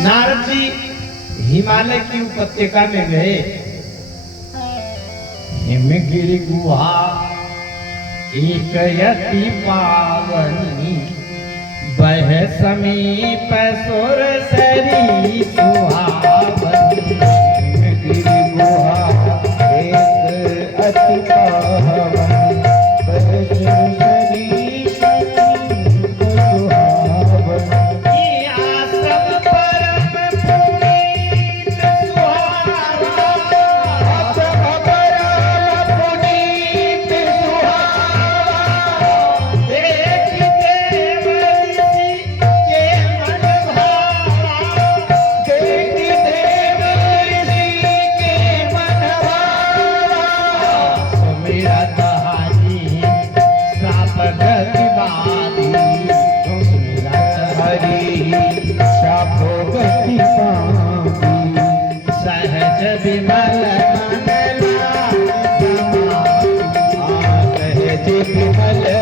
नारद जी हिमालय की उपत्यका में गए। हिमगिरि गुहा एक यति पावनी, बह समीप सुर सरी सुहावनी। हिमगिरि गुहा एक अति पावनी, बह सुर सरी समीप सुहावनी। सहज विमल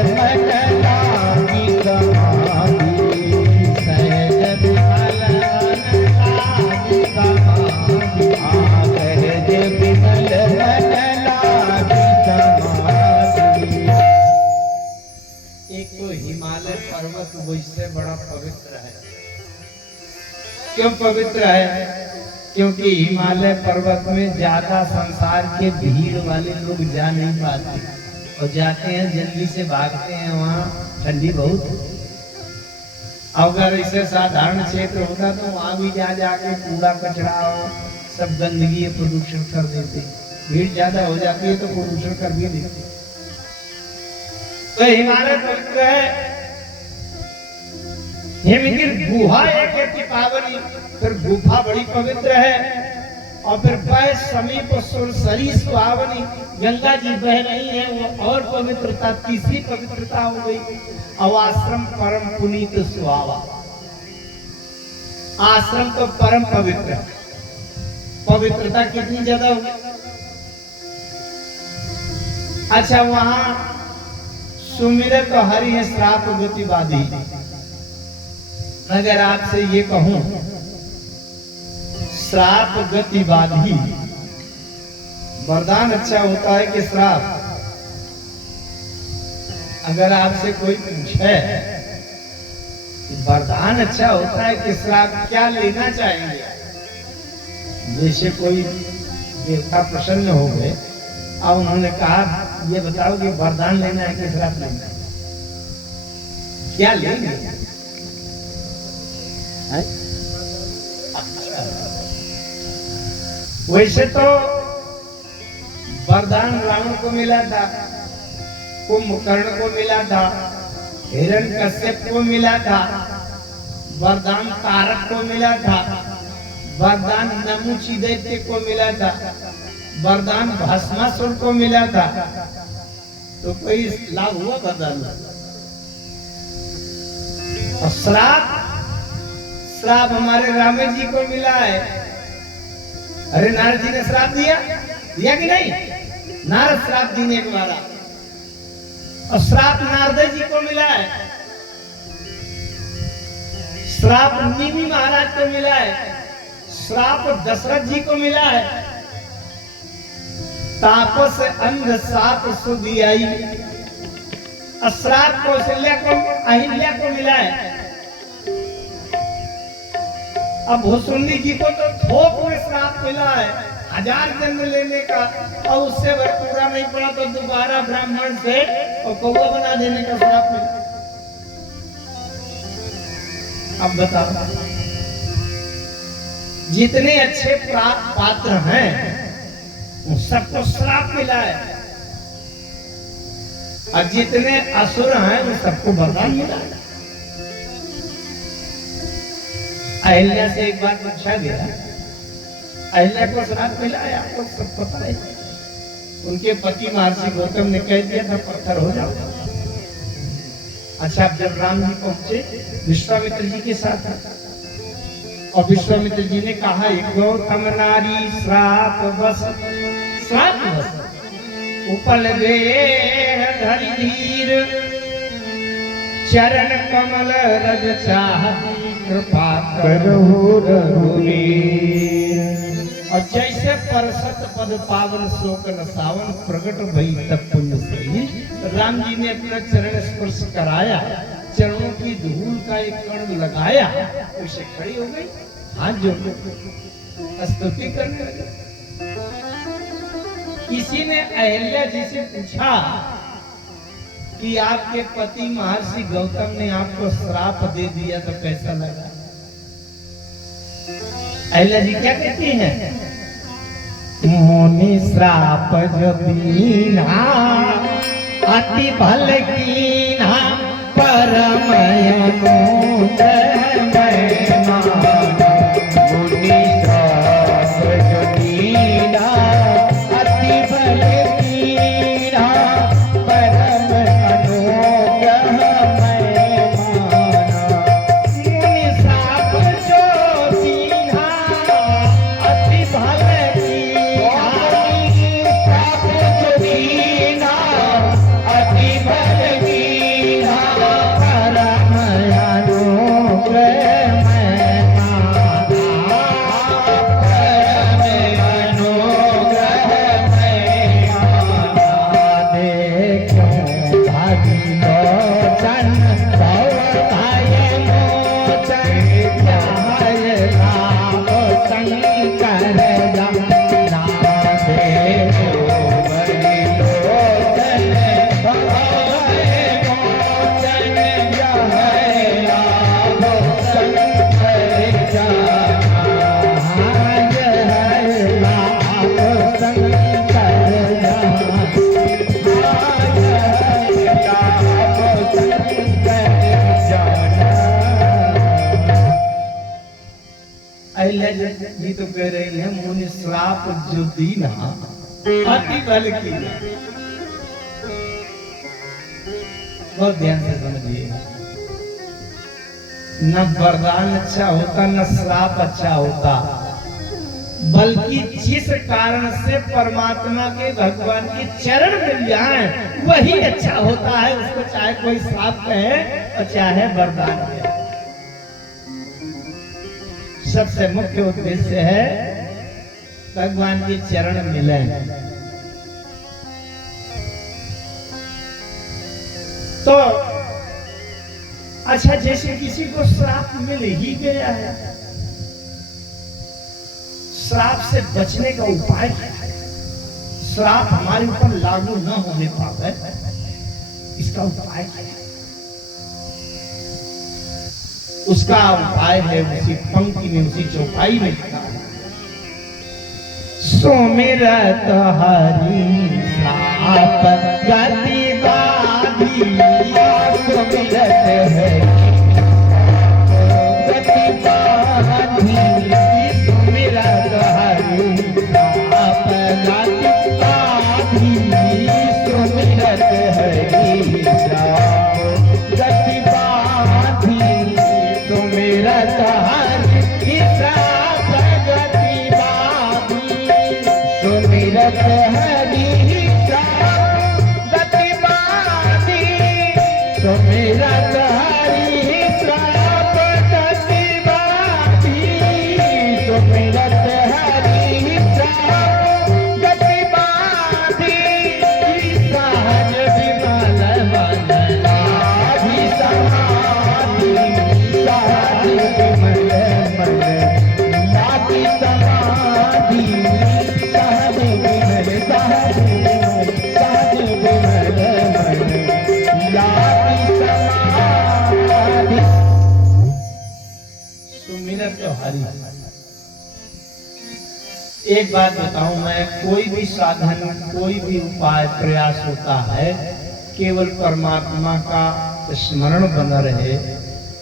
मन लागी समाधि, सहज विमल सहज विमल मन लागी समाधि। एक तो हिमालय पर्वत मुझसे बड़ा पवित्र है। क्यों पवित्र है? क्योंकि हिमालय पर्वत में ज्यादा संसार के भीड़ वाले लोग जा नहीं पाते, और जाते हैं जल्दी से भागते हैं, वहाँ ठंडी बहुत है। अगर इसे साधारण क्षेत्र होता तो वहाँ भी जा जाके कूड़ा कचरा और सब गंदगी प्रदूषण कर देते। भीड़ ज्यादा हो जाती है तो प्रदूषण कर भी देते। तो हिमालय पवित्र है। हिमगिरि गुहा एक अति पावनी, फिर गुफा बड़ी पवित्र है। और फिर बह समीप सुर सरी सुहावनी, गंगा जी बह रही है, वो और पवित्रता, तीसरी पवित्रता हो गई। और आश्रम परम पुनीत सुहावा, आश्रम तो परम पवित्र है। पवित्रता कितनी ज्यादा होगी। अच्छा, वहां सुमिरत हरि है श्राप गतिवादी। अगर आपसे ये कहूं श्राप गतिवादी, वरदान अच्छा होता है कि श्राप? अगर आपसे कोई पूछे कि वरदान अच्छा होता है कि श्राप, क्या लेना चाहेंगे? जैसे कोई देवता प्रसन्न हो गए और उन्होंने कहा ये बताओ कि वरदान लेना है कि श्राप लेना है, क्या लेंगे? वैसे तो वरदान रावण को मिला था, कुंभकर्ण को मिला था, हिरण्यकश्यप को मिला था, वरदान तारक को मिला था, वरदान नमुची दैत्य को मिला था, वरदान भस्मासुर को मिला था। तो कोई लाभ हुआ वरदान? और श्राप हमारे रामेश जी को मिला है। अरे नारद जी ने श्राप दिया कि नहीं? नारद श्राप देने के द्वारा, और श्राप नारद जी को मिला है। श्राप निमि महाराज को मिला है। श्राप दशरथ जी को मिला है। तापस अंध साप सुधियाई, श्राप कौशल्या को, अहिल्या को मिला है। अब भुसुंडी जी को तो थोक में श्राप मिला है, 1000 जन्म लेने का, और उससे पूरा नहीं पड़ा तो दोबारा ब्राह्मण से और कौवा बना देने का श्राप मिला। अब बताओ, जितने अच्छे पात्र हैं उन सबको श्राप मिला है, और जितने असुर हैं उन सबको वरदान मिला है। अहिल्या से एक बार पूछा गया, अहिल्या को श्राप मिला है? आपको सब पता है। उनके पति महर्षि गौतम ने कह दिया था पत्थर हो जाओ। अच्छा, जब राम जी पहुंचे विश्वामित्र जी के साथ, और विश्वामित्र जी ने कहा गौतम नारी श्राप बस, श्राप बस उपल देह धरि धीर, चरण कमल रज चाहती कृपा करहु रघुवीर। और जैसे परसत पद पावन शोकन सावन प्रकट भई तब पुण्य सही। राम जी ने अपना चरण स्पर्श कराया, चरणों की धूल का एक कण लगाया, उसे खड़ी हो गई, हाथ जोड़ स्तुति करने लगी। किसी ने अहिल्या जी से पूछा कि आपके पति महर्षि गौतम ने आपको श्राप दे दिया तो कैसा लगा? अहिल्या जी क्या कहती हैं? मुनि श्राप जो दीना अति भल कीना परम अनुदय मैना। मुनि श्राप जो दीना अति भल कीना परम अनुग्रह मैना। मुनि श्राप जो दीना अति भल जी तो कह रही है मुनि श्राप जो दीना अति बल की। बहुत ध्यान से समझिए, न वरदान अच्छा होता न श्राप अच्छा होता, बल्कि जिस कारण से परमात्मा के भगवान के चरण मिल जाए वही अच्छा होता है। उसको चाहे कोई श्राप कहे और चाहे वरदान कहे, सबसे मुख्य उद्देश्य है भगवान के चरण मिले। तो अच्छा, जैसे किसी को श्राप मिल ही गया है, श्राप से बचने का उपाय क्या है? श्राप हमारे ऊपर लागू न होने पावे, इसका उपाय क्या है? उसका उपाय है उसी पंक्ति में, उसी चौपाई में लिखा है, सुमिरत हरि श्राप गति बाधी। सुमिरत हरि गति बाधी, सुमिरत हरि श्राप गति बाधी। सुमिरत हरि श्राप गति बाधी, सुमिरत हरि श्राप गति बाधी। सुमिरत हरि श्राप गति बाधी, सुमिरत हरि श्राप गति बाधी। सुमिरत हरि श्राप गति बाधी, सहज विमल मन लाभी समाधि। सहज विमल मन लाभी समाधि। सहज विमल, सहज विमल, सहज विमल मन लाभी समाधि। सुमिरत हरि। एक बात बताऊं मैं, कोई भी साधन, कोई भी उपाय, प्रयास होता है केवल परमात्मा का स्मरण बना रहे,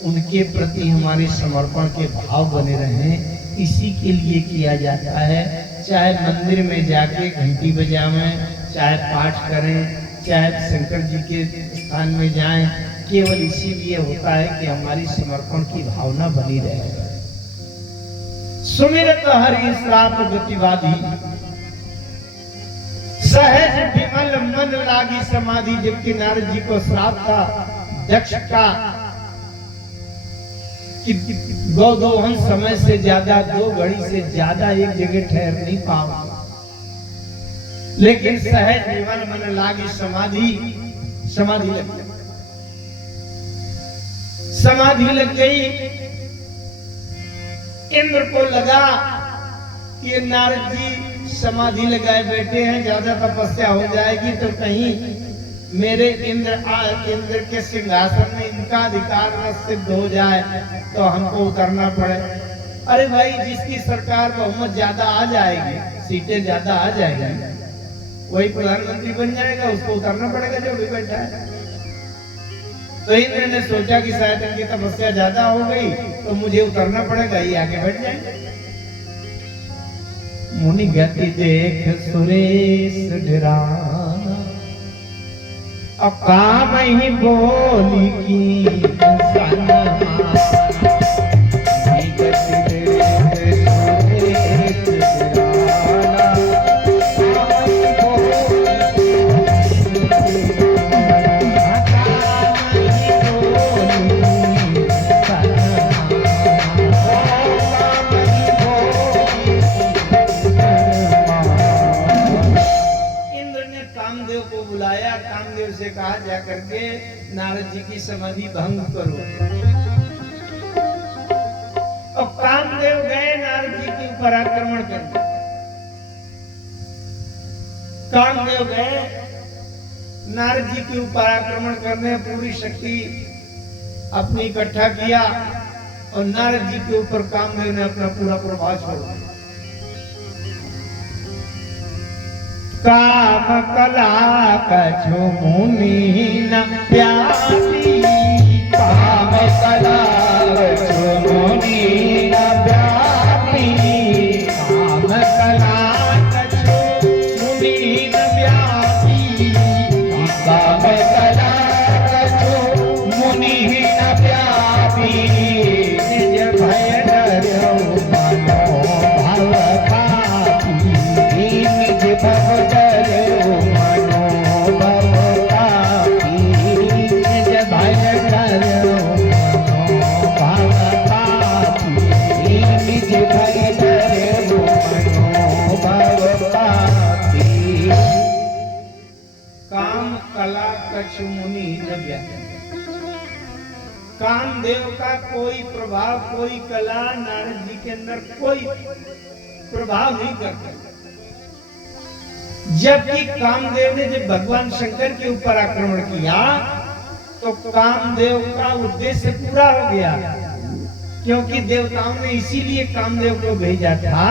उनके प्रति हमारे समर्पण के भाव बने रहें, इसी के लिए किया जाता है। चाहे मंदिर में जाके घंटी बजावें, चाहे पाठ करें, चाहे शंकर जी के स्थान में जाएं, केवल इसीलिए होता है कि हमारी समर्पण की भावना बनी रहे। सुमिरत हरि श्राप गति बाधी, सहज विमल मन लागी समाधि। जबकि नारद जी को श्राप था, दक्ष का कि गौदोहन समय से ज्यादा 2 घड़ी से ज्यादा एक जगह ठहर नहीं पाओ, लेकिन सहज निवन मन लागी समाधि लग गई। समाधि लग गई। इंद्र को लगा कि ये नारद जी समाधि लगाए बैठे हैं, ज्यादा तपस्या हो जाएगी तो कहीं मेरे इंद्र के सिंहासन में इनका अधिकार न सिद्ध हो जाए तो हमको उतरना पड़े। अरे भाई, जिसकी सरकार बहुमत ज्यादा आ जाएगी, सीटें ज्यादा आ जाएगी, वही प्रधानमंत्री बन जाएगा, उसको उतरना पड़ेगा जो भी बैठा है। तो इंद्र ने सोचा कि शायद इनकी तपस्या ज्यादा हो गई तो मुझे उतरना पड़ेगा, ये आगे बैठ जाएंगे। मुनि गति देख सुरेश डराना, अब काम ही बोली की कहा जा करके नारद जी की समाधि भंग करो। और कामदेव गए नारद जी के ऊपर आक्रमण करने। कामदेव गए नारद जी के ऊपर आक्रमण करने, पूरी शक्ति अपनी इकट्ठा किया और नारद जी के ऊपर कामदेव ने अपना पूरा प्रभाव छोड़ा। काम कला कछु मुनि न प्यासी, काम कला कछु मुनि न प्यासी, काम कला कछु मुनि न प्यासी, काम कला कछु मुनि न प्यासी, निज भय डरो मनो भव पापी, निज भव मुनि न व्याख्या। कामदेव का कोई प्रभाव, कोई कला नारद जी के अंदर कोई प्रभाव नहीं करता। जबकि कामदेव ने जब भगवान शंकर के ऊपर आक्रमण किया तो कामदेव का उद्देश्य पूरा हो गया, क्योंकि देवताओं ने इसीलिए कामदेव को भेजा था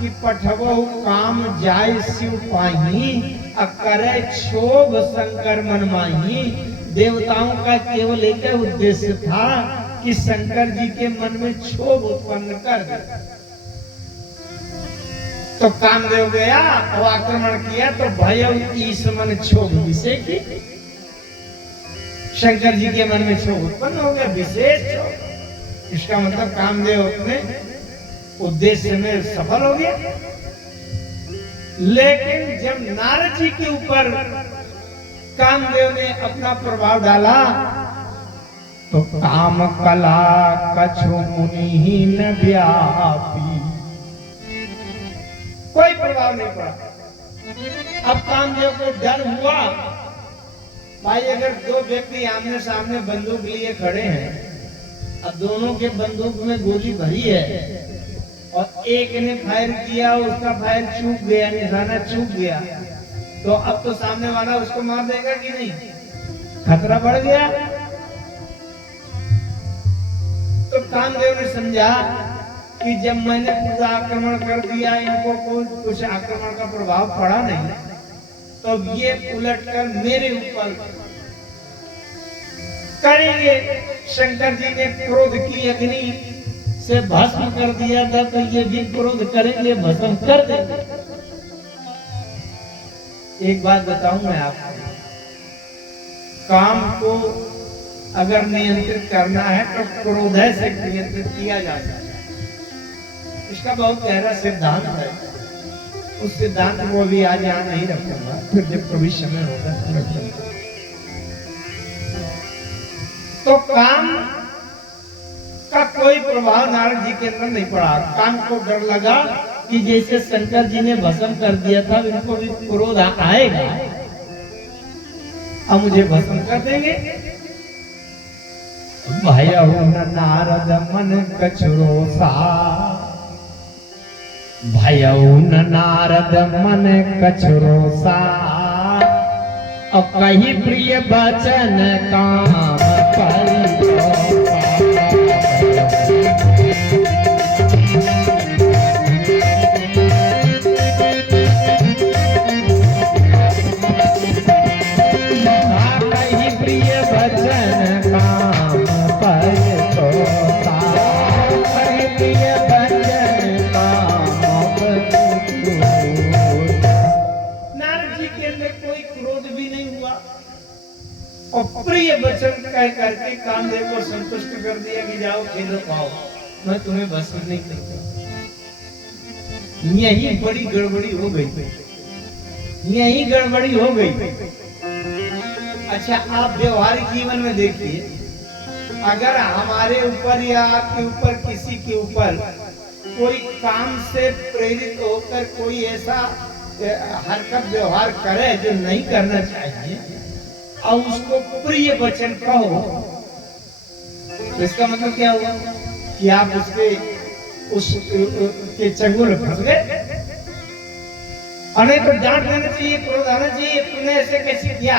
कि पठवो काम जाय शिव पाही, अकरे क्षोभ शंकर मन माही। देवताओं का केवल एक उद्देश्य था कि शंकर जी के मन में क्षोभ उत्पन्न कर दे। तो कामदेव गया और आक्रमण किया तो भय ईश मन क्षोभ विषय की, शंकर जी के मन में क्षोभ उत्पन्न हो गया, विशेष क्षोभ। इसका मतलब कामदेव अपने उद्देश्य में सफल हो गया। लेकिन जब नारद जी के ऊपर कामदेव ने अपना प्रभाव डाला तो काम कला कछु मुनि न व्यापी, कोई प्रभाव नहीं पड़ा। अब कामदेव को डर हुआ, भाई अगर दो व्यक्ति आमने सामने बंदूक लिए खड़े हैं, अब दोनों के बंदूक में गोली भरी है और एक ने फायर किया, उसका फायर चूक गया, निशाना चूक गया, तो अब तो सामने वाला उसको मार देगा कि नहीं, खतरा बढ़ गया। तो कामदेव ने समझा कि जब मैंने पूरा आक्रमण कर दिया, इनको कोई कुछ आक्रमण का प्रभाव पड़ा नहीं, तो ये उलटकर मेरे ऊपर करेंगे। शंकर जी ने क्रोध की अग्नि से भस्म कर दिया था, तो ये भी क्रोध करेंगे, भस्म कर देंगे। एक बात बताऊं मैं आपको, काम को अगर नियंत्रित करना है तो क्रोध से नियंत्रित किया जा सकता है। इसका बहुत गहरा सिद्धांत है। उस सिद्धांत को अभी आज यहाँ नहीं रखूंगा, फिर जब कभी समय होगा तो रखूंगा। तो काम का कोई प्रभाव नारद जी के अंदर नहीं पड़ा। काम को डर लगा कि जैसे शंकर जी ने भस्म कर दिया था, इनको भी क्रोध आएगा, अब मुझे भस्म कर देंगे। भयउ न नारद मन कछुरोसा, भयउ न नारद मन कछुरोसा, और कहीं प्रिय बचन काम परितोषा। प्रिय वचन कह करके कामदेव को संतुष्ट कर दिया कि जाओ खेलो खाओ, मैं तुम्हें भस्म नहीं करता। यही बड़ी गड़बड़ी हो गई, यही गड़बड़ी हो गई। अच्छा, आप व्यवहारिक जीवन में देखिए, अगर हमारे ऊपर या आपके ऊपर किसी के ऊपर कोई काम से प्रेरित होकर कोई ऐसा हरकत व्यवहार करे जो नहीं करना चाहिए और उसको प्रिय वचन कहो, तो इसका मतलब क्या हुआ कि आप उसके चंगुल फंस गए। और नहीं तो डांट देना चाहिए, क्रोध आना चाहिए, तूने ऐसे कैसे किया,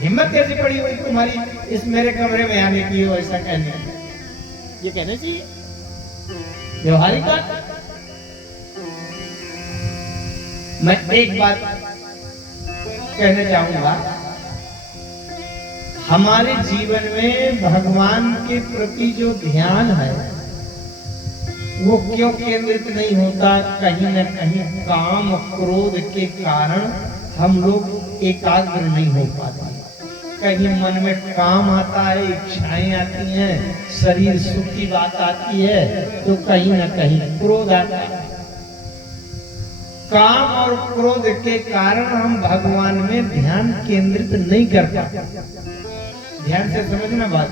हिम्मत कैसी पड़ी हुई तुम्हारी इस मेरे कमरे में आने की, हो ऐसा कहने, ये कहना चाहिए व्यवहारिक बात। मैं एक बात कहना चाहूंगा, हमारे जीवन में भगवान के प्रति जो ध्यान है वो क्यों केंद्रित नहीं होता? कहीं न कहीं काम क्रोध के कारण हम लोग एकाग्र नहीं हो पाते। कहीं मन में काम आता है, इच्छाएं आती हैं, शरीर सुख की बात आती है, तो कहीं न कहीं क्रोध आता है। काम और क्रोध के कारण हम भगवान में ध्यान केंद्रित नहीं कर पाते। ध्यान से समझना बात।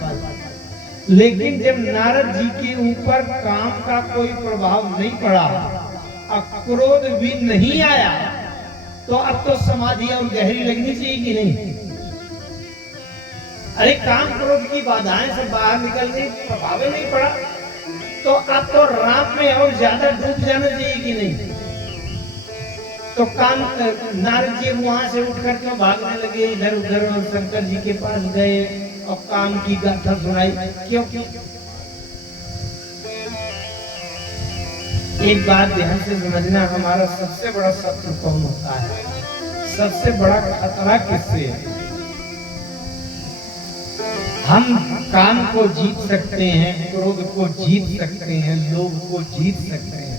लेकिन जब नारद जी के ऊपर काम का कोई प्रभाव नहीं पड़ा और क्रोध भी नहीं आया, तो अब तो समाधि और गहरी लगनी चाहिए कि नहीं? अरे काम क्रोध की बाधाएं सब बाहर निकल गई, प्रभाव नहीं पड़ा, तो अब तो राम में और ज्यादा डूब जाना चाहिए कि नहीं? तो काम नारद जी वहां से उठकर क्यों भागने लगे इधर उधर और शंकर जी के पास गए और काम की गाथा सुनाई? क्यों? एक बात ध्यान से समझना, हमारा सबसे बड़ा शत्रु कौन होता है? सबसे बड़ा खतरा किससे है? हम काम को जीत सकते हैं, क्रोध को जीत सकते हैं, लोभ को जीत सकते हैं,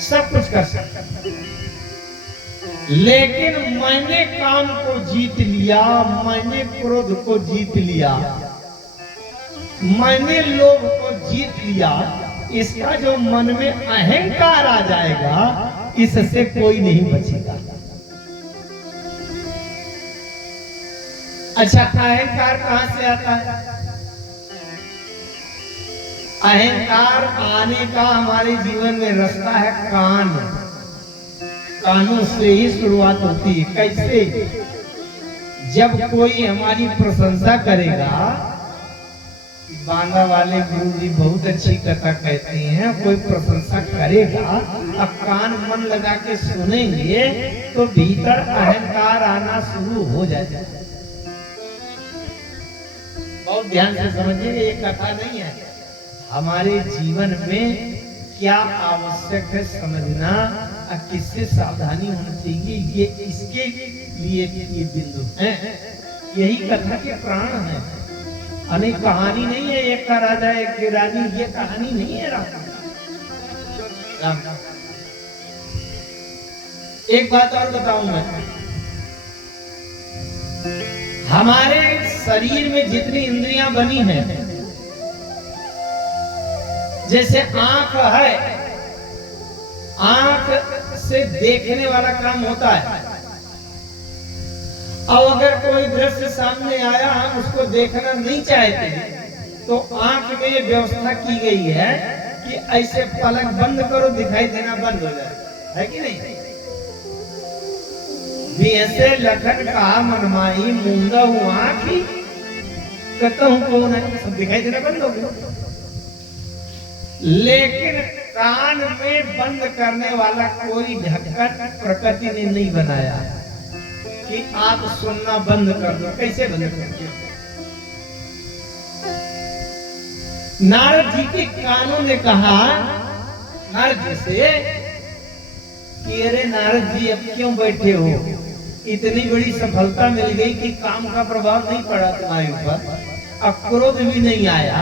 सब कुछ कर सकते हैं, लेकिन मैंने काम को जीत लिया, मैंने क्रोध को जीत लिया, मैंने लोभ को जीत लिया, इसका जो मन में अहंकार आ जाएगा, इससे कोई नहीं बचेगा। अच्छा, अहंकार कहां से आता है? अहंकार आने का हमारे जीवन में रास्ता है कान। कानों से ही शुरुआत होती है। कैसे? जब कोई हमारी प्रशंसा करेगा, बांदा वाले गुरु जी बहुत अच्छी कथा कहते हैं, कोई प्रशंसा करेगा, अब कान मन लगा के सुनेंगे तो भीतर अहंकार आना शुरू हो जाएगा। बहुत ध्यान से समझिए, ये कथा नहीं है, हमारे जीवन में क्या आवश्यक है समझना, किससे सावधानी होनी चाहिए, ये इसके लिए ये बिंदु है। यही कथा के प्राण है। अनेक कहानी नहीं है, एक का राजा एक की रानी, ये कहानी नहीं है राम। एक बात और बताऊं मैं, हमारे शरीर में जितनी इंद्रियां बनी हैं, जैसे आंख है, आंख से देखने वाला काम होता है। अब अगर कोई दृश्य सामने आया, हम उसको देखना नहीं चाहते, तो आंख में ये व्यवस्था की गई है कि ऐसे पलक बंद करो दिखाई देना बंद हो जाए, है कि नहीं? ऐसे लखन का मनमाई मूंदा हुआ आंखी कहता हूं कौन है, सब दिखाई देना बंद हो गया। लेकिन कान में बंद करने वाला कोई ढक्कन प्रकृति ने नहीं बनाया कि आप सुनना बंद कर दो। कैसे बंद करते हो? नारद जी के कानों ने कहा नारद जी से कि अरे नारद जी अब क्यों बैठे हो, इतनी बड़ी सफलता मिल गई कि काम का प्रभाव नहीं पड़ा तुम्हारे ऊपर, क्रोध भी नहीं आया,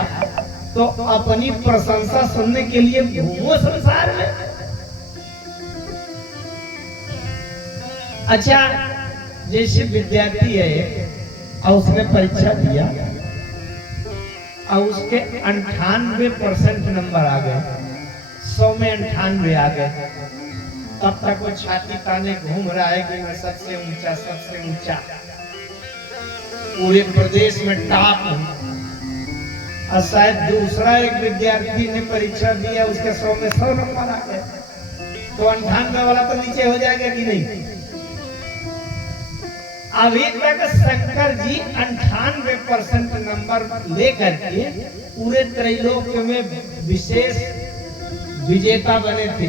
तो अपनी प्रशंसा सुनने के लिए घूमो संसार में। अच्छा, जैसे विद्यार्थी है और उसने परीक्षा दिया और उसके 98% नंबर आ गए, 100 में 98 आ गए, तब तक वो छाती ताने घूम रहा है कि मैं सबसे ऊंचा पूरे प्रदेश में टॉप हूं। और शायद दूसरा एक विद्यार्थी ने परीक्षा दिया, उसके 100 में 100 नंबर आ गए, तो 98 वाला तो नीचे हो जाएगा कि नहीं? अभी तक शंकर जी 98% नंबर लेकर के पूरे त्रैलोक्य में विशेष विजेता बने थे।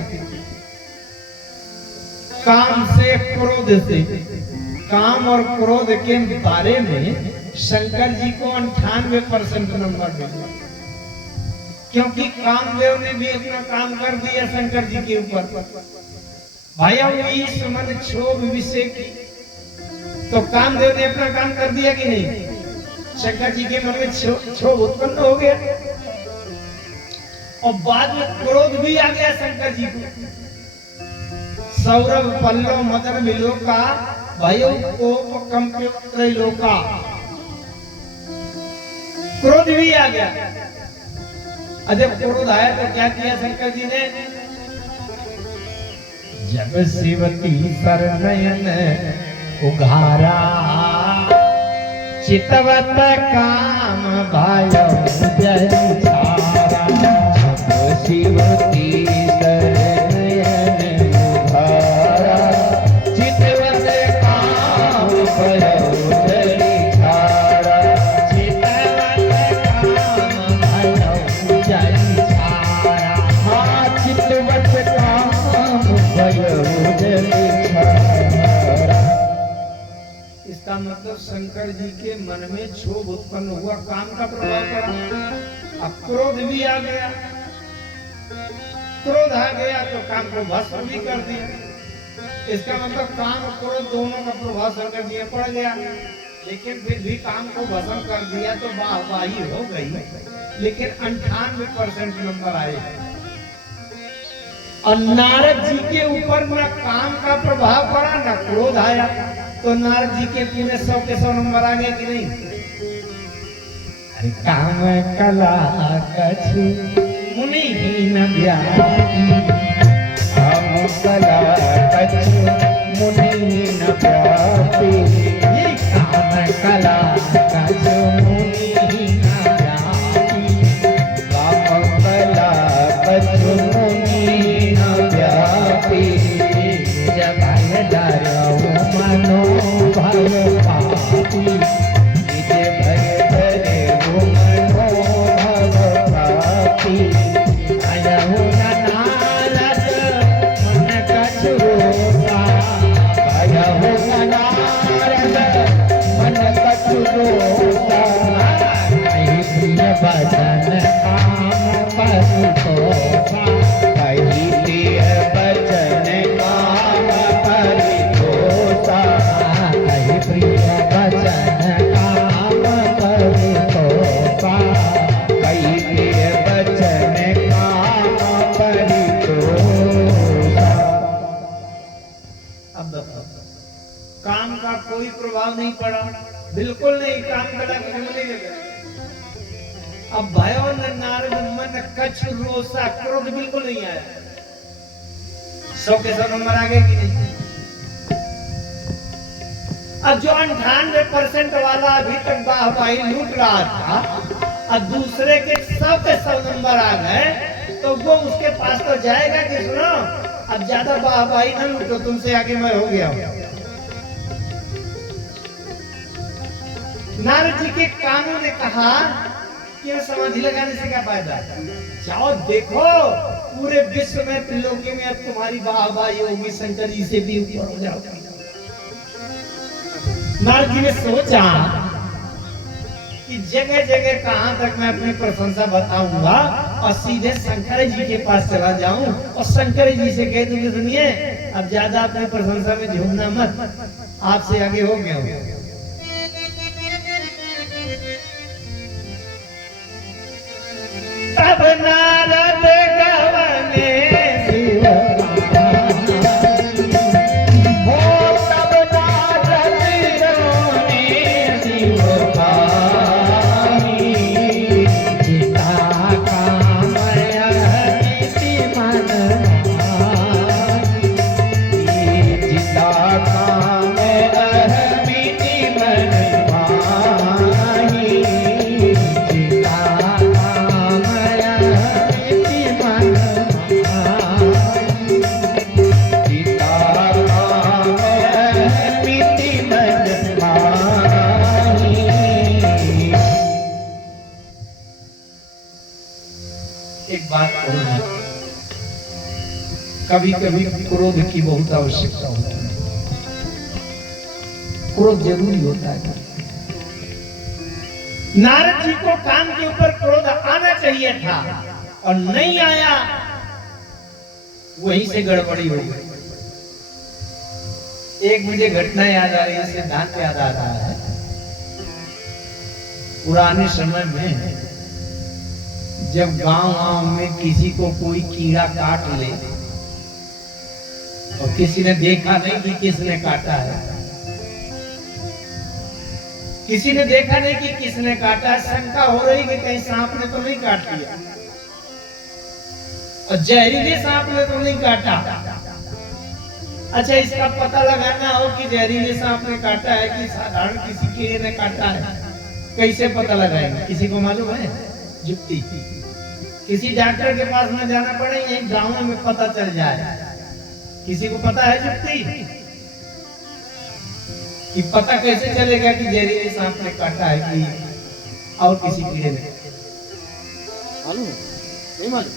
काम से क्रोध से, काम और क्रोध के बारे में शंकर जी को 98% नंबर मिला, क्योंकि कामदेव ने भी अपना काम कर दिया शंकर जी के ऊपर। भाई मन क्षोभ विषय की, तो कामदेव ने अपना काम कर दिया कि नहीं? शंकर जी के मन में क्षोभ उत्पन्न हो गया और बाद में क्रोध भी आ गया शंकर जी को। सौरभ पल्लव मदन विलोका भयो कोप कंप्यूट त्रैलोका, क्रोध भी आ गया। जब क्रोध आया तो क्या किया शंकर जी ने? जब शिवती सरनयन उघारा चितवत काम भयो जय छारा। जब शिवती सरनयन उघारा चितवत काम भयो जय छारा। चितवत काम भयो जय छारा। हाँ, चितवत काम भयो जय छारा। इसका मतलब शंकर जी के मन में क्षोभ उत्पन्न हुआ, काम का प्रभाव पड़ा, अब क्रोध भी आ गया। क्रोध आ गया तो काम को भस्म भी कर दिया। इसका मतलब काम और क्रोध दोनों का प्रभाव शंकर जी पड़ गया, लेकिन फिर भी काम को भस्म कर दिया तो वाहवाही हो गई, लेकिन 98% नंबर आए। और नारद जी के ऊपर न काम का प्रभाव पड़ा न क्रोध आया, तो नारद जी के पूरे 100 के 100 नंबर आ गए कि नहीं? अरे काम कला कछु मुनिहीन व्यापी, काम कला कछु मुनिहीन व्यापी। ये काम कला कछु मुनिहीन व्यापी, काम कला कछु मुनिहीन व्यापी। जब डरो मनो भय पापी, निज भय डरे मनो भय पापी। अयहु नारद मन कछु रोसा, अयहु नारद मन कछु रोसा। कही प्रिय वचन काम परितोषा, कही प्रिय वचन काम परितोषा। कही प्रिय वचन काम परितोषा, कही प्रिय वचन काम परितोषा। अब बताओ, काम का कोई प्रभाव नहीं पड़ा, बिल्कुल नहीं, काम कला नहीं लगा। अब भयो न नारद मन कछु रोसा, क्रोध बिल्कुल नहीं आया। 100 के 100 नंबर आ गए कि नहीं? अब जो 98% वाला अभी तक वाहवाही लूट रहा था, और दूसरे के 100 नंबर आ गए तो वो उसके पास तो जाएगा कि सुनो अब ज्यादा वाहवाही न लूटो, तुमसे आगे मैं हो गया हूं। नारद जी के कानों ने कहा कि समाधि लगाने से क्या फायदा, जाओ देखो पूरे विश्व में त्रिलोकी में अब तुम्हारी वाहवाही होगी, शंकर जी से भी ऊपर हो जाओगे। नारद जी ने सोचा कि जगह जगह कहां तक मैं अपनी प्रशंसा बताऊंगा और सीधे शंकर जी के पास चला जाऊं और शंकर जी से कह दूंगी सुनिए अब ज्यादा अपनी प्रशंसा में झूमना मत, आपसे आगे हो गया हूं। तब नारद गवने शिव कभी कभी क्रोध की बहुत आवश्यकता होती है, क्रोध जरूरी होता है। नारद जी को काम के ऊपर क्रोध आना चाहिए था और नहीं आया, वहीं से गड़बड़ी हो गई। एक मुझे घटना याद आ रही है, सिद्धांत याद आ रहा है। पुराने समय में जब गांव में किसी को कोई कीड़ा काट ले और किसी ने देखा नहीं कि किसने काटा है, किसी ने देखा नहीं कि किसने काटा है, शंका हो रही कि कहीं सांप ने तो नहीं काट लिया और जहरीले सांप ने तो नहीं काटा। अच्छा, इसका पता लगाना हो कि जहरीले सांप ने काटा है कि साधारण किसी कीड़े ने काटा है, कैसे पता लगाएंगे? किसी को मालूम है? जुक्ति किसी डॉक्टर के पास न जाना पड़े, यही गाँव में पता चल जाए। किसी को पता है जुक्ति कि पता कैसे चलेगा कि जहरीले सांप ने काटा है कि और किसी कीड़े ने? मालूम है? नहीं मालूम।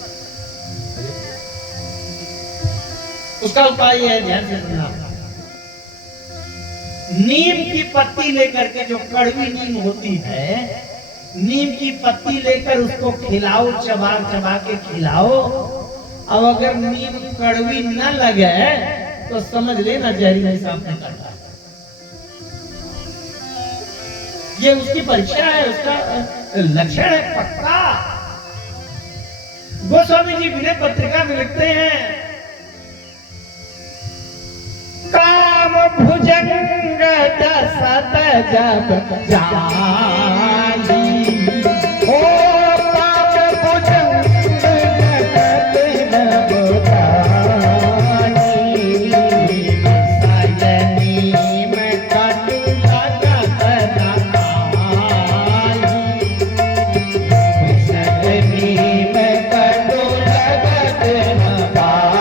उसका उपाय है, ध्यान से सुनना। नीम की पत्ती लेकर के, जो कड़वी नीम होती है, नीम की पत्ती लेकर उसको खिलाओ, चबा चबा के खिलाओ। अब अगर नीम कड़वी न लगे तो समझ लेना जहरीले सांप ने काटा। ये उसकी परीक्षा है, उसका लक्षण है पक्का। गोस्वामी जी विनय पत्रिका में लिखते हैं, काम भुजंग दसत जब जाई, ओ काम भुजंग दसत जब जाई, सजनी में कटु लगत न आई, सजनी में कटु लगत न आई,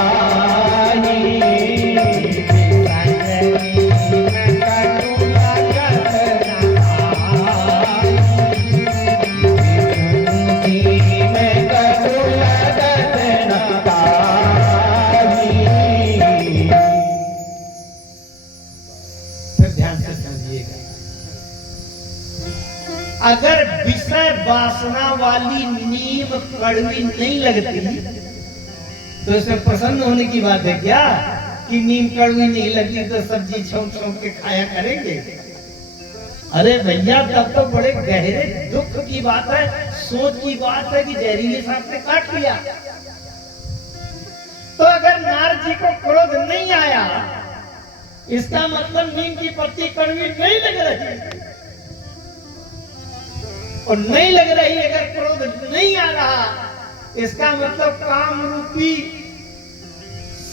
अगर विषय वासना वाली नीम कड़वी नहीं लगती तो इसमें प्रसन्न होने की बात है क्या कि नीम कड़वी नहीं लगती तो सब्जी छोंक छोंक के खाया करेंगे? अरे भैया, तब तो बड़े गहरे दुख की बात है, सोच की बात है कि जहरीले सांप ने काट लिया। तो अगर नारद जी को क्रोध नहीं आया, इसका मतलब नीम की पत्ती कड़वी नहीं लग रही, और नहीं लग रही अगर क्रोध नहीं आ रहा, इसका मतलब काम रूपी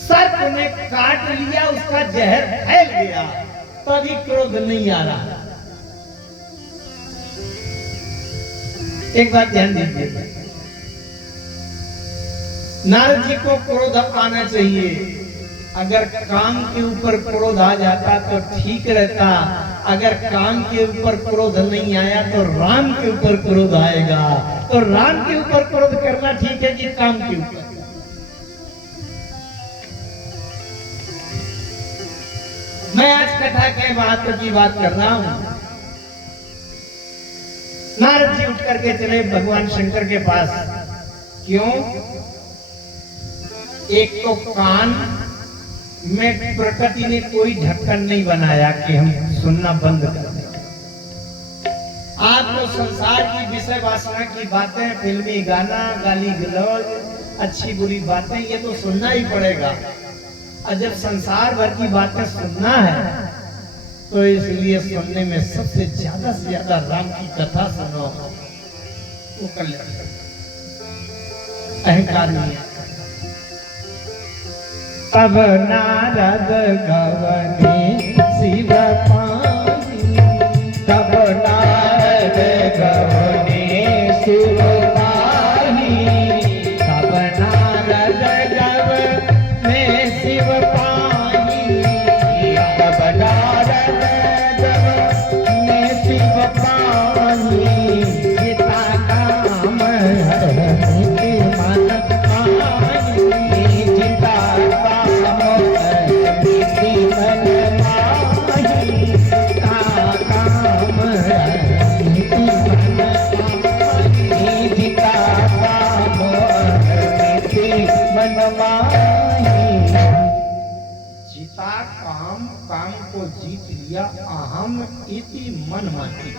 सर्प ने काट लिया, उसका जहर फैल गया, तभी क्रोध नहीं आ रहा। एक बात ध्यान दीजिए, नारद जी को क्रोध आना चाहिए। अगर काम के ऊपर क्रोध आ जाता तो ठीक रहता, अगर काम के ऊपर क्रोध नहीं आया तो राम के ऊपर क्रोध आएगा। तो राम के ऊपर क्रोध करना ठीक है कि काम के ऊपर? मैं आज कथा के महत्व की बात कर रहा हूं। नारद जी उठ करके चले भगवान शंकर के पास। क्यों? एक तो कान में प्रकृति ने कोई ढक्कन नहीं बनाया कि हम सुनना बंद कर दें। आपको संसार की विषय वासना की बातें, फिल्मी गाना, गाली गलौज, अच्छी बुरी बातें, ये तो सुनना ही पड़ेगा। और जब संसार भर की बातें सुनना है तो इसलिए सुनने में सबसे ज्यादा राम की कथा सुनो, वो कल्याण। अहंकार नहीं है। तब नारद गवने शिव पानी, तब नारद गवने शिव पानी, तब नारद गवने शिव पानी, तब नारद गवने शिव पानी, सीता काम हरने मन पानी, सीता काम को जीत लिया। अहम इति मन मानी,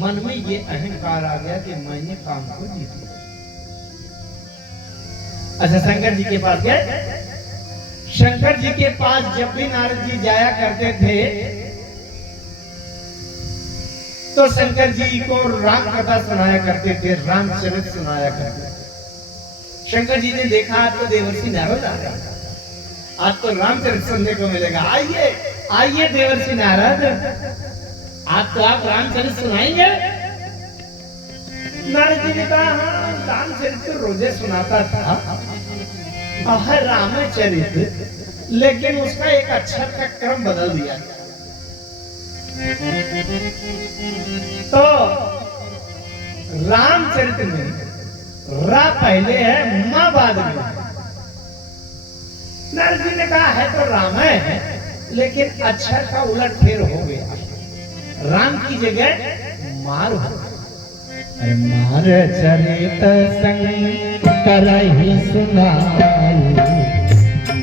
मन में ये अहंकार आ गया कि मैंने काम को जीत लिया। अच्छा, शंकर जी के पास गए। शंकर जी के पास जब भी नारद जी जाया करते थे तो शंकर जी को राम कथा सुनाया करते थे, रामचरित सुनाया करते थे। शंकर जी ने देखा तो देवर्षि नारद आ गए, आज तो रामचरित सुनने को मिलेगा। आइए आइए देवर्षि नारद, आज तो आप रामचरित सुनाएंगे? नारद जी ने कहा, हाँ, रामचरित तो रोजे सुनाता था, है रामचरित, लेकिन उसका एक अक्षर का क्रम बदल दिया। तो रामचरित में रा पहले है, मां बाद में। नारद जी ने कहा, है तो राम है, लेकिन अक्षर का उलट फेर हो गया। राम की जगह मार हो गया। मार चरित संग करहि सुनाई,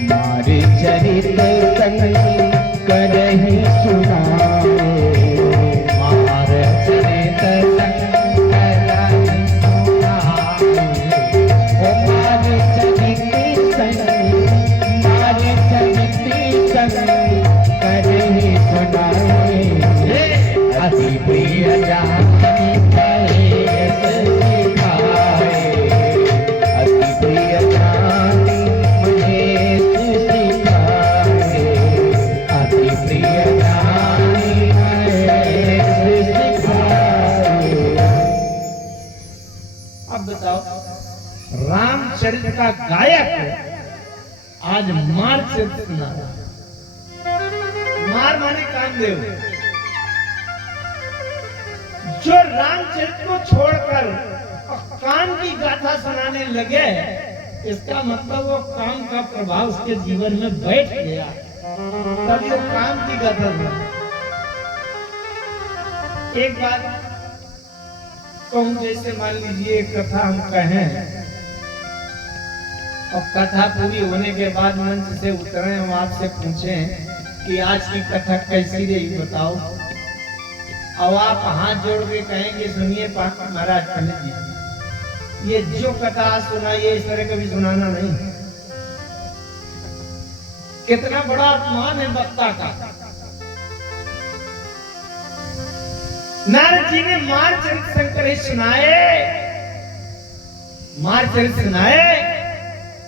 मार चरित संग करहि सुनाई, मार चरित संग करहि सुनाई, ओ मार चरित संग, मार चरित संग करहि सुनाई, अति प्रिय जानी रामचरित का गायक आज मार चरित सुना। मार माने कामदेव। जो रामचरित को छोड़कर काम की गाथा सुनाने लगे, इसका मतलब वो काम का प्रभाव उसके जीवन में बैठ गया, तभी वो काम की गाथा सुना। एक बात कहूं, जैसे मान लीजिए कथा हम कहें और कथा पूरी होने के बाद मंच से उतरे, हम आपसे पूछें कि आज की कथा कैसी रही बताओ, और आप हाथ जोड़ के कहेंगे सुनिए महाराज पंडित जी, ये जो कथा सुनाइए इस तरह कभी सुनाना नहीं। कितना बड़ा अपमान है वक्ता का। नारद जी ने मारचरित शंकर सुनाए, मारचरित सुनाए,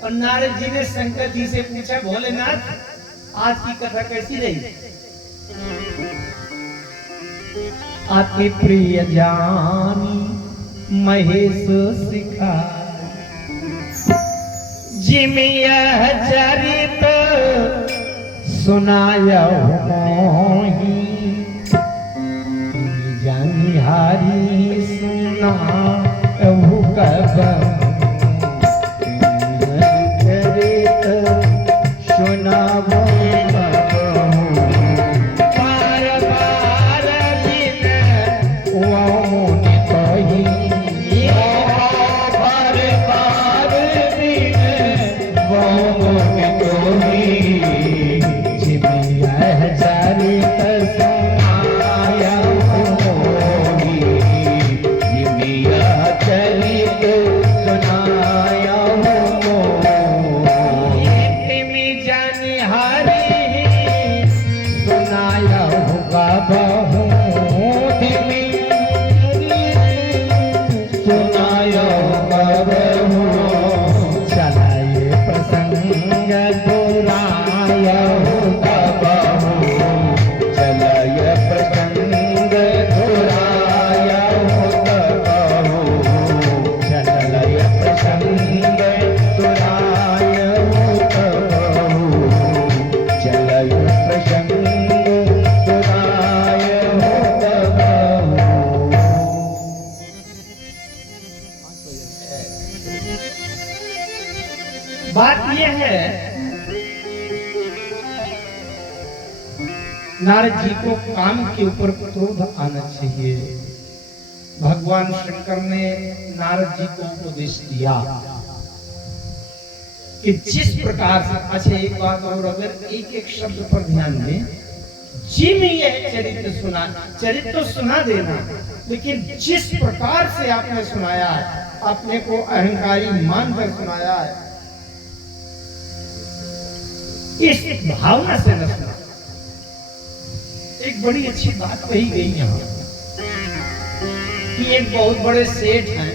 और नारद जी ने शंकर जी से पूछा, भोलेनाथ आज की कथा कैसी रही? अति प्रिय जानी महेश सिखा जिम यह चरित सुनाया मोही जानिहारी सुना कब चरित सुनावो बार बार बिन बात यह है नारद जी को काम के ऊपर क्रोध आना चाहिए। भगवान शंकर ने नारद जी को उपदेश दिया कि जिस प्रकार से, अच्छा एक बात और, अगर एक एक शब्द पर ध्यान दें, जिम यह चरित्र तो सुना देना, लेकिन जिस प्रकार से आपने सुनाया है, अपने को अहंकारी मानकर सुनाया है, इस भावना से न सुना। एक बड़ी अच्छी बात कही गई यहाँ कि एक बहुत बड़े सेठ हैं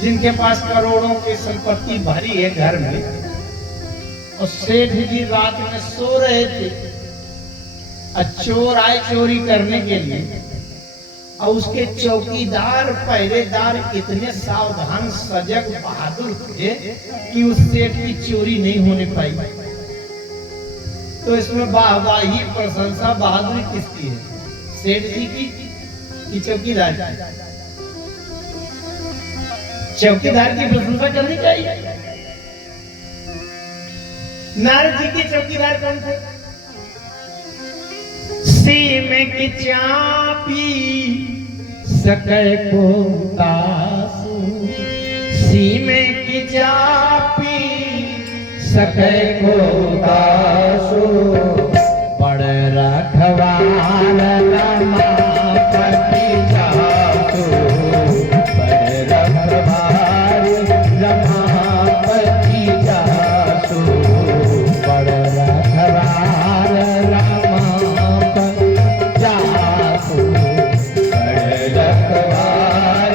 जिनके पास करोड़ों की संपत्ति भरी है घर में, और सेठ जी रात में सो रहे थे और चोर आए चोरी करने के लिए, और उसके चौकीदार पहरेदार इतने सावधान सजग बहादुर थे कि उस सेठ की चोरी नहीं होने पाई। तो इसमें वाहवाही प्रशंसा बहादुरी किसकी है, सेठ जी की कि चौकीदार की? चौकीदार की प्रशंसा करनी चाहिए। नारद जी के चौकीदार कौन थे? सीम की चापी सकै को दासु, सीम की चापी सकै को दासु, बड़ रखवाल रमापति जासु, बड़ रखवाल रमापति जासु, बड़ रखवाल रमापति जासु, बड़ रखवाल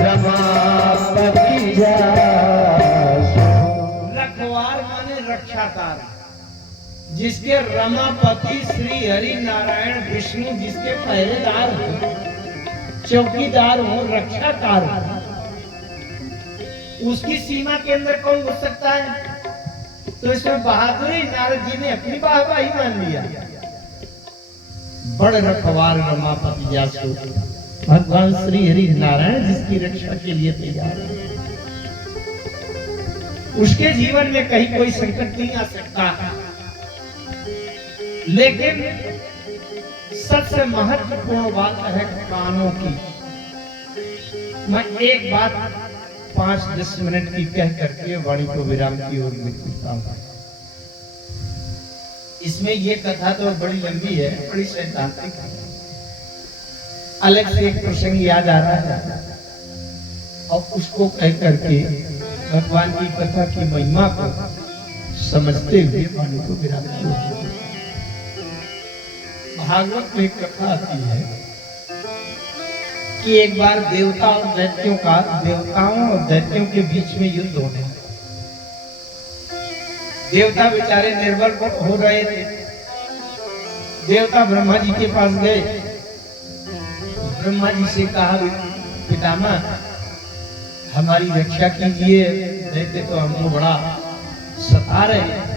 रमापति जासु। रखवार माने रक्षाकार, जिसके रमापति श्री हरि नारायण विष्णु जिसके पहरेदार हो, चौकीदार हो, रक्षाकार हो, उसकी सीमा के अंदर कौन घुस सकता है? तो इसमें बहादुरी नारद जी ने अपनी वाहवाही मान लिया। बड़ रखवार रमापति जासु, भगवान श्री हरि नारायण जिसकी रक्षा के लिए तैयार है, उसके जीवन में कहीं कोई संकट नहीं आ सकता। लेकिन सबसे महत्वपूर्ण बात है कानों की। मैं एक बात 5-10 मिनट की कह करके वाणी को विराम की ओर निकलता हूं। इसमें ये कथा तो बड़ी लंबी है, बड़ी सैद्धांतिक है। अलग से एक प्रसंग याद आ रहा है और उसको कह करके भगवान की कथा की महिमा को समझते हुए वाणी को विराम किया। भागवत में एक कथा आती है कि एक बार देवताओं और दैत्यों के बीच में युद्ध होने लगा। देवता बेचारे निर्बल हो रहे थे। देवता ब्रह्मा जी के पास गए, ब्रह्मा जी से कहा पितामह हमारी रक्षा कीजिए, दैत्य तो हमको बड़ा सता रहे हैं।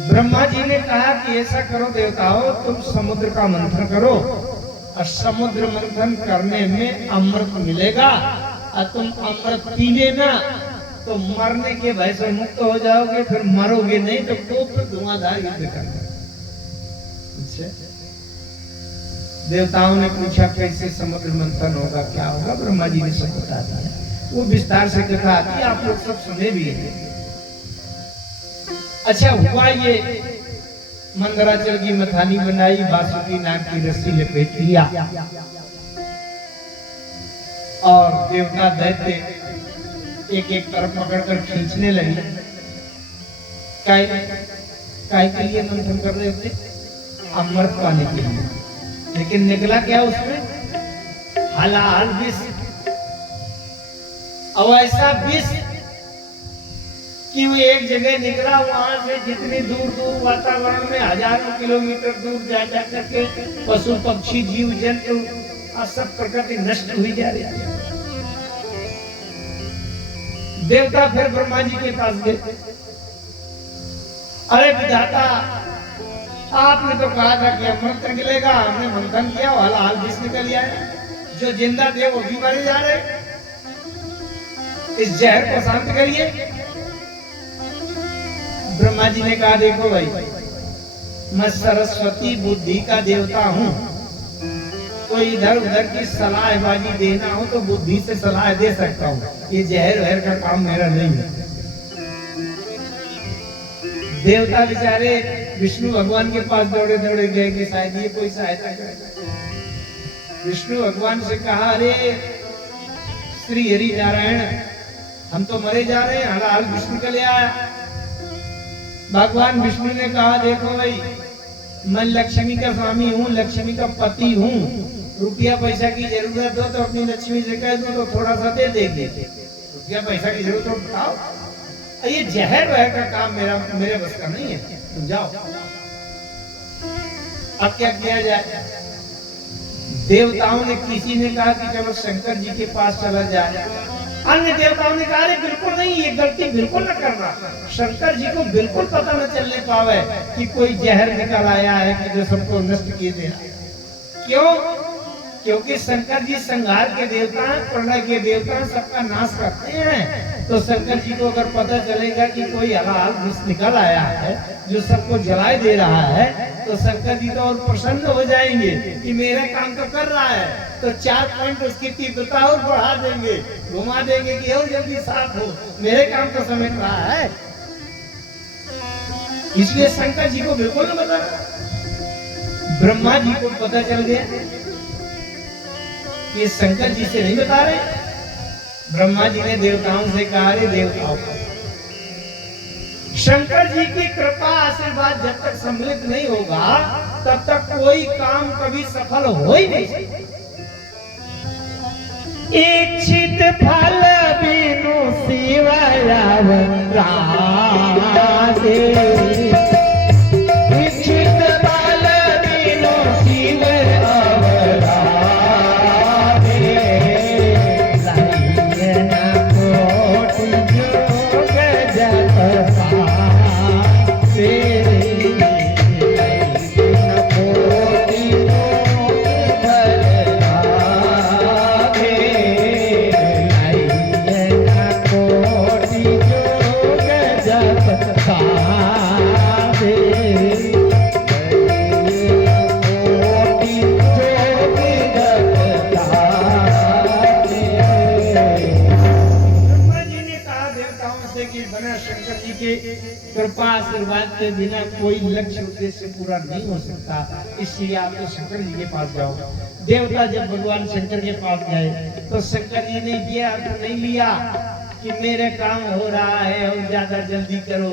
ब्रह्मा जी ने कहा कि ऐसा करो देवताओं, तुम समुद्र का मंथन करो और समुद्र मंथन करने में अमृत मिलेगा और तुम अमृत पी लेना तो मरने के भय से मुक्त हो जाओगे, फिर मरोगे नहीं तो खूब धुआंधार युद्ध करना। अच्छा, देवताओं ने पूछा कैसे समुद्र मंथन होगा, क्या होगा? ब्रह्मा जी ने सब बता दिया। वो विस्तार से कथा आती है, आप लोग सब सुने भी हैं। अच्छा हुआ ये, मंदराचल की मथानी बनाई, बासुकी नाग की रस्सी लपेट लिया और देवता दैत्य एक एक तरफ पकड़कर खींचने लगे। काय के लिए मंथन कर रहे थे? अमृत पाने के लिए। लेकिन निकला क्या उसमें? हलाल विष। और ऐसा विष कि वो एक जगह निकला, वहां से जितनी दूर दूर वातावरण में हजारों किलोमीटर दूर जा करके पशु पक्षी जीव जंतु और सब प्रकृति नष्ट हुई जा रही है। देवता फिर ब्रह्मा जी के पास गए। अरे विधाता, आपने तो कहा था कि अमृत निकलेगा, हमने मंथन किया, हलाल विष निकल गया है, जो जिंदा थे वो भी मारे जा रहे, इस जहर को शांत करिए। ब्रह्मा जी ने कहा देखो भाई, मैं सरस्वती बुद्धि का देवता हूं, तो इधर उधर की सलाहबाजी देना हो तो बुद्धि से सलाह दे सकता हूं, ये जहर वहर का काम मेरा नहीं है। देवता बेचारे विष्णु भगवान के पास दौड़े दौड़े गए कि शायद ये कोई सहायता करे। विष्णु भगवान से कहा, अरे श्री हरि नारायण, हम तो मरे जा रहे हैं, हलाल विष निकल आया। भगवान विष्णु ने कहा देखो भाई, मैं लक्ष्मी का स्वामी हूँ, लक्ष्मी का पति हूँ, रुपया पैसा की जरूरत हो तो अपनी लक्ष्मी से कह दो तो थोड़ा सा दे देंगे, रुपया पैसा की जरूरत हो बताओ, ये जहर वहर का काम मेरे बस का नहीं है, तुम जाओ। अब क्या किया जाए? देवताओं ने, किसी ने कहा कि चलो शंकर जी के पास चला जाए, अन्य देवताओं ने कहा बिल्कुल नहीं, ये गलती बिल्कुल न करना, शंकर जी को बिल्कुल पता न चलने पावे कि कोई जहर निकल आया है कि जो सबको नष्ट किए दे। क्यों? क्योंकि शंकर जी संहार के देवता हैं, प्रलय के देवता हैं, सबका नाश करते हैं। तो शंकर जी को अगर पता चलेगा कि कोई हलाल विष निकल आया है जो सबको जलाए दे रहा है, तो शंकर जी तो और प्रसन्न हो जाएंगे कि मेरा काम तो कर रहा है, तो 4 पॉइंट उसकी तीव्रता और बढ़ा देंगे, घुमा देंगे कि और जल्दी साफ हो, मेरे काम तो समेट रहा है। इसलिए शंकर जी को बिल्कुल न बता। ब्रह्मा जी को पता चल गया, ये शंकर जी से नहीं बता रहे। ब्रह्मा जी ने देवताओं से कहा, रे देवताओं, शंकर जी की कृपा आशीर्वाद जब तक सम्मिलित नहीं होगा तब तक कोई काम कभी सफल हो ही नहीं सकता। इच्छित फल बिनु शिवाय राधे, इच्छित फल बिनु शिव कृपा आशीर्वाद के बिना कोई लक्ष्य उद्देश्य पूरा नहीं हो सकता, इसलिए आप तो शंकर जी के पास जाओ। देवता जब भगवान शंकर के पास गए तो शंकर जी ने ये अर्थ नहीं लिया कि मेरे काम हो रहा है और ज्यादा जल्दी करो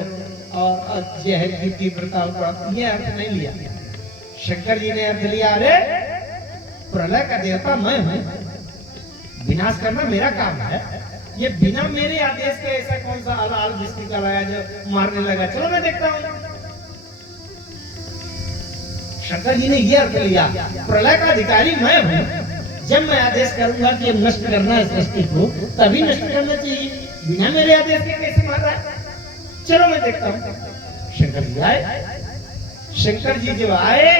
और जहर की तीव्रता बढ़, ये अर्थ नहीं लिया। शंकर जी ने अर्थ लिया, अरे प्रलय का देवता मैं हूं, विनाश करना मेरा काम है, ये बिना मेरे आदेश के ऐसा कौन सा हलाल विष निकल आया जो मारने लगा, चलो मैं देखता हूं। शंकर जी ने यह अर्थ लिया, प्रलय का अधिकारी मैं हूं, जब मैं आदेश करूंगा कि अब नष्ट करना है सृष्टि को, तभी नष्ट करना चाहिए, बिना मेरे आदेश के कैसे मार रहा है? चलो मैं देखता हूं। शंकर जी आए। शंकर जी जब आए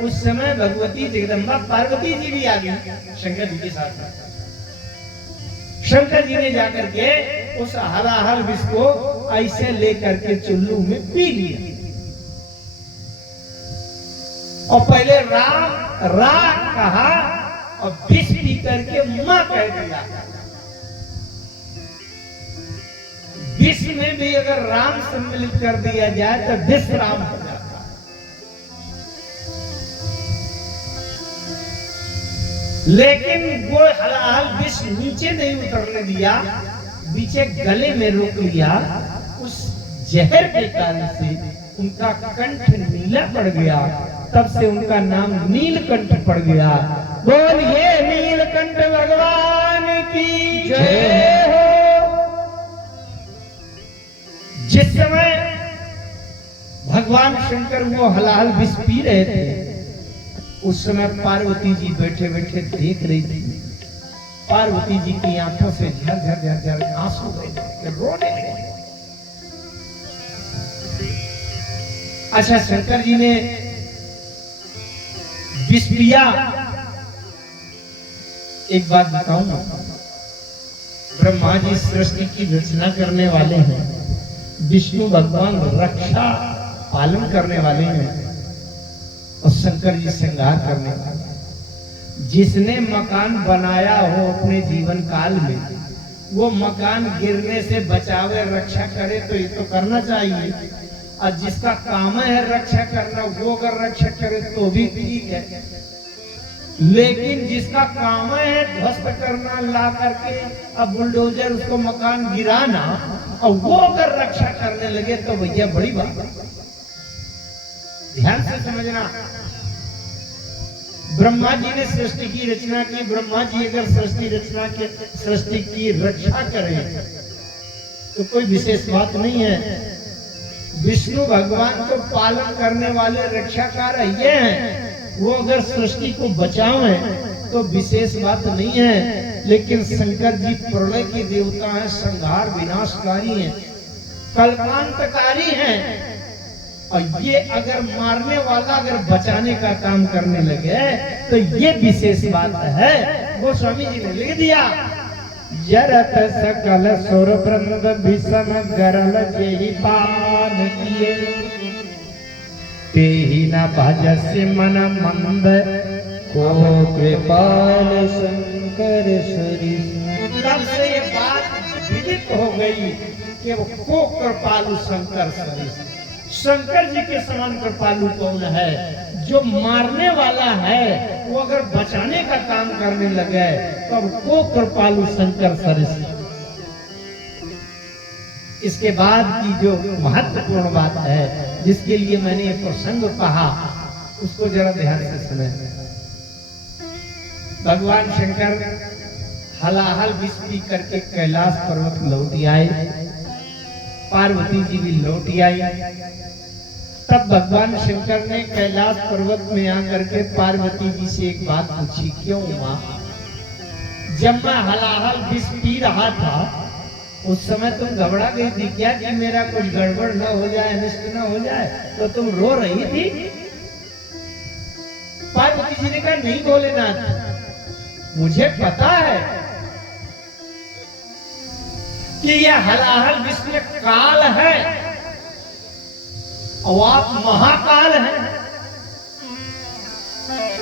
उस समय भगवती जगदम्बा पार्वती जी भी आ गई शंकर जी के साथ। शंकर जी ने जाकर के उस हलाहल विष को ऐसे लेकर के चुल्लू में पी लिया। और पहले राम रा कहा और विष पी करके मां कह दिया। विष में भी अगर राम सम्मिलित कर दिया जाए तो विष राम हो जाता। लेकिन वो हलाहल विष नीचे नहीं उतरने दिया, पीछे गले में रोक लिया। उस जहर के कारण से उनका कंठ नीला पड़ गया। तब से उनका नाम नीलकंठ पड़ गया। बोलिए नीलकंठ भगवान की जय हो। जिस समय भगवान शंकर वो हलाहल विष पी रहे थे, उस समय पार्वती जी बैठे बैठे देख रही थी। पार्वती जी की आंखों से झर झर झर झर आंसू बहे, रोने लगे। अच्छा, शंकर जी ने विष पिया। एक बात बताऊंगा, ब्रह्मा जी सृष्टि की रचना करने वाले हैं, विष्णु भगवान रक्षा पालन करने वाले हैं, और शंकर जी श्रृंगार करने वाले। जिसने मकान बनाया हो अपने जीवन काल में, वो मकान गिरने से बचावे, रक्षा करे, तो ये तो करना चाहिए। और जिसका काम है रक्षा करना, वो अगर रक्षा करे तो भी ठीक है। लेकिन जिसका काम है ध्वस्त करना, ला करके अब बुलडोजर उसको मकान गिराना, और वो अगर रक्षा करने लगे तो भैया बड़ी बात। ध्यान से समझना, ब्रह्मा जी ने सृष्टि की रचना की। ब्रह्मा जी अगर सृष्टि की रक्षा करें तो कोई विशेष बात नहीं है। विष्णु भगवान तो पालन करने वाले रक्षाकार ये हैं, वो अगर सृष्टि को बचावें तो विशेष बात नहीं है। लेकिन शंकर जी प्रलय के देवता हैं, संहार विनाशकारी हैं, कल्पांतकारी हैं। और ये अगर मारने वाला अगर बचाने का काम करने लगे तो ये विशेष बात है। वो स्वामी जी ने लिख दिया, जरत सकल सुर वृंद भीषम गरल जेहि पान किए, तेहि न भजस्य मन मंद को कृपाल शंकर सरी। तब से ये बात विदित हो गई कि वो को कृपालु शंकर सरी। शंकर जी के समान कृपालु कौन है? जो मारने वाला है वो अगर बचाने का काम करने लगे तो वो कृपालु शंकर सरिस। इसके बाद की जो महत्वपूर्ण बात है, जिसके लिए मैंने ये प्रसंग कहा, उसको जरा ध्यान से सुने। भगवान शंकर हलाहल विष पी करके कैलाश पर्वत लौट आए, पार्वती जी भी लौट आई। तब भगवान शंकर ने कैलाश पर्वत में आकर के पार्वती जी से एक बात पूछी, क्यों मां? जब मैं हलाहल विष पी रहा था उस समय तुम घबरा गई थी क्या कि मेरा कुछ गड़बड़ न हो जाए, अनिष्ट न हो जाए, तो तुम रो रही थी? पार्वती जी ने कहा, नहीं भोलेनाथ, मुझे पता है कि यह हलाहल विष में काल है और आप महाकाल हैं।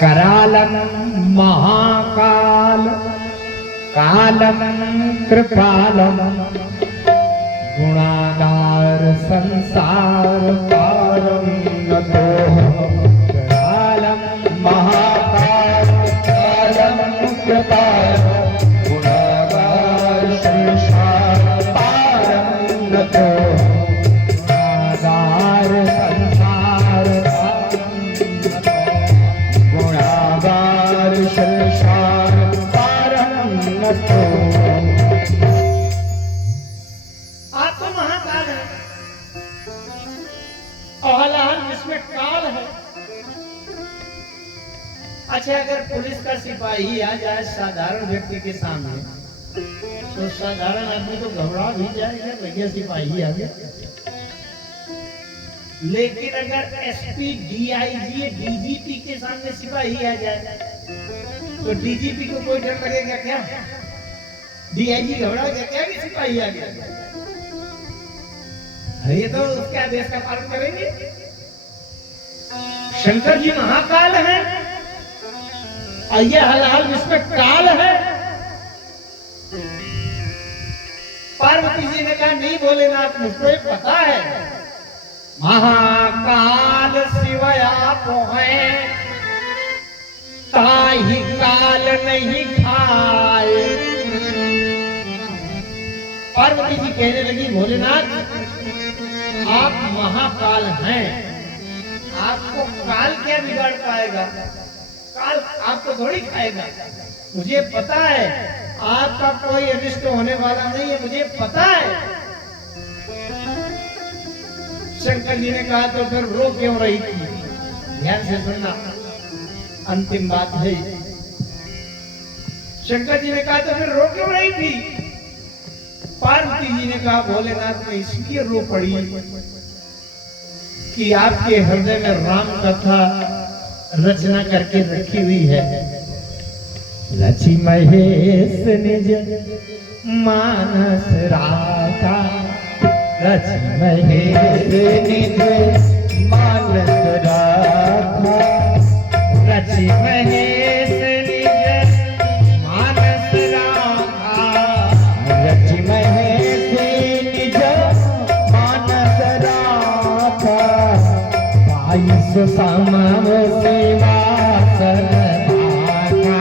करालम महाकाल कालम कृपालम गुणागार संसार पारम नतो। करालम महाकाल कालम कृपालम गुणागार संसार पारम नतो। आप तो महाकाल है और हलाहल इसमें काल है। अच्छा, अगर पुलिस का सिपाही आ जाए साधारण व्यक्ति के सामने, तो साधारण आदमी तो घबरा भी जाएगा, भैया सिपाही आ गया। लेकिन अगर एसपी, डीआईजी, डीजीपी के सामने सिपाही आ जाए, तो डीजीपी को कोई डर लगेगा क्या? डीआईजी घबरा गया क्या कि सिपाही आ गया? ये तो उसके आदेश का पालन करेंगे। शंकर जी महाकाल है और ये हलाल इसमें काल है। पार्वती जी ने कहा नहीं भोलेनाथ, मुझको पता है, महाकाल शिवय आप हैं, ताहि काल नहीं खाए। पार्वती जी कहने लगी भोलेनाथ आप महाकाल हैं, आपको काल क्या बिगाड़ पाएगा? काल आपको थोड़ी खाएगा। मुझे पता है आपका कोई अनिष्ट होने वाला नहीं है, मुझे पता है। शंकर जी ने कहा तो फिर रो क्यों रही थी? ध्यान से सुनना, अंतिम बात है। शंकर जी ने कहा तो फिर रो क्यों रही थी? पार्वती जी ने कहा भोलेनाथ मैं इसलिए रो पड़ी कि आपके हृदय में राम कथा रचना करके रखी हुई है। रचि महेश निज मानस राधा, रचि महेश निज मानस राधा, रचि महेश निज मानस राधा, रचि महेश निज मानस राधा, बाईस समाव सेवासन भागा,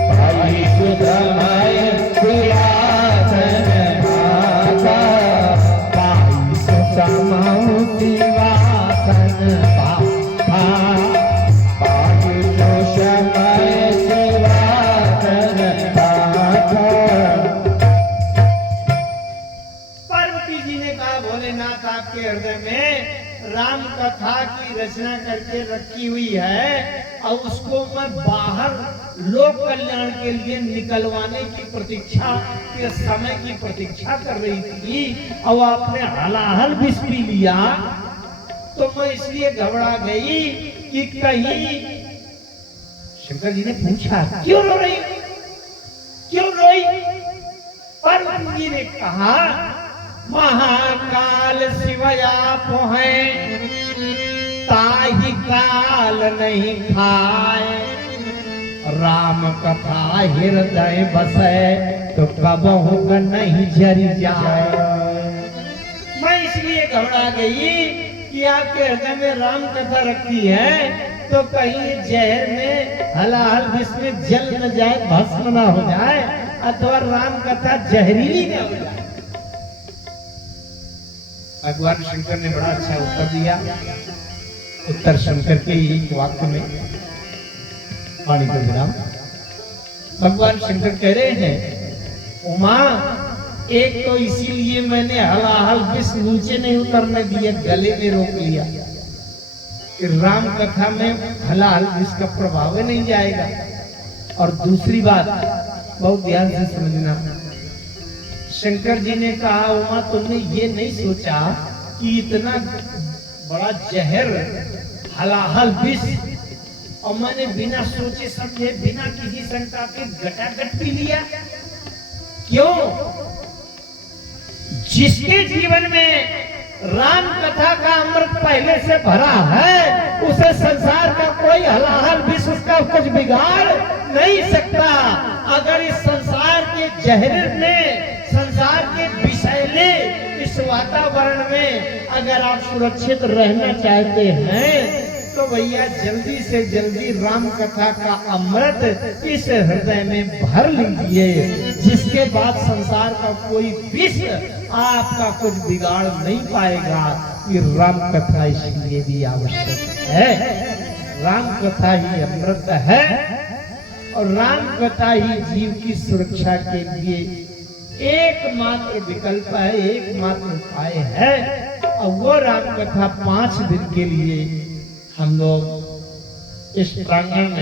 बाईस समय सिंहासन भागा, बाईस समाव सिंहासन भागा, बाईस समय सिंहासन भागा। पार्वती जी ने कहा भोलेनाथ आपके हृदय में राम कथा की रचना करके रखी हुई है और उसको मैं बाहर लोक कल्याण के लिए निकलवाने की प्रतीक्षा के समय की प्रतीक्षा कर रही थी और आपने हलाहल विष पी लिया, तो मैं इसलिए घबरा गई कि कहीं। शंकर जी ने पूछा क्यों रो रही, क्यों रोई? पार्वती जी ने कहा महाकाल शिवय आप हैं, ताहि काल नहीं खाए, राम कथा हृदय बसे तो कबहू नहीं जरी जाए। मैं इसलिए घबरा गई कि आपके हृदय में राम कथा रखी है, तो कहीं जहर में हलाहल विष में जल न जाए, भस्म न हो जाए, अथवा राम कथा जहरीली न हो जाए। भगवान शंकर ने बड़ा अच्छा उत्तर दिया। उत्तर शंकर के एक वाक्य में वाणी को विराम। भगवान शंकर कह रहे हैं उमा, एक तो इसीलिए मैंने हलाहल विष नीचे नहीं उतरने दिया, गले में रोक लिया कि राम कथा में हलाहल विष का प्रभाव नहीं जाएगा। और दूसरी बात बहुत ध्यान से समझना, शंकर जी ने कहा उमा तुमने ये नहीं सोचा कि इतना बड़ा जहर हलाहल विष और मैंने बिना सोचे समझे बिना किसी शंका के गटागट पी लिया। क्यों? जिसके जीवन में राम कथा का अमृत पहले से भरा है, उसे संसार का कोई हलाहल विष उसका कुछ बिगाड़ नहीं सकता। अगर इस संसार के जहर में, संसार के विषैले इस वातावरण में अगर आप सुरक्षित रहना चाहते हैं, तो भैया जल्दी से जल्दी राम कथा का अमृत इस हृदय में भर लीजिए, जिसके बाद संसार का कोई विष आपका कुछ बिगाड़ नहीं पाएगा। ये राम कथा इसलिए भी आवश्यक है। राम कथा ही अमृत है और राम कथा ही जीव की सुरक्षा के लिए एकमात्र विकल्प है, एकमात्र उपाय है। और वो राम कथा 5 दिन के लिए हम लोग इस प्रांगण में